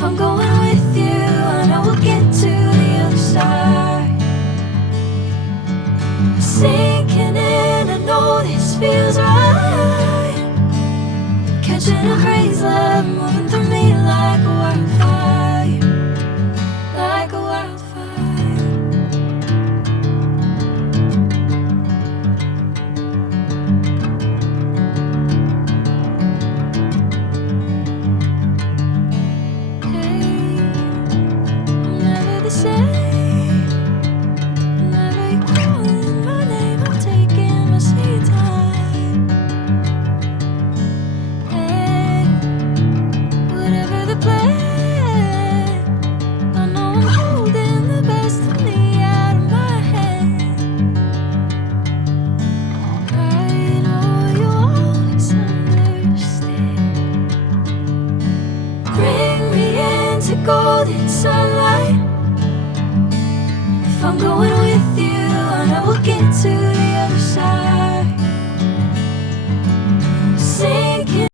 If I'm going with you, I know we'll get to the other side. Sinking in, I know this feels right. Catching a crazy love, moving through me like a wildfire, like a wildfire. Hey, I'm never the same. Whenever you're calling my name, I'm taking my sweet time. Hey, whatever the plan, I know I'm holding the best of me out of my hand. I know you'll always understand. Bring me into golden sunlight. If I'm going with you, I know we'll get to the other side. Sinking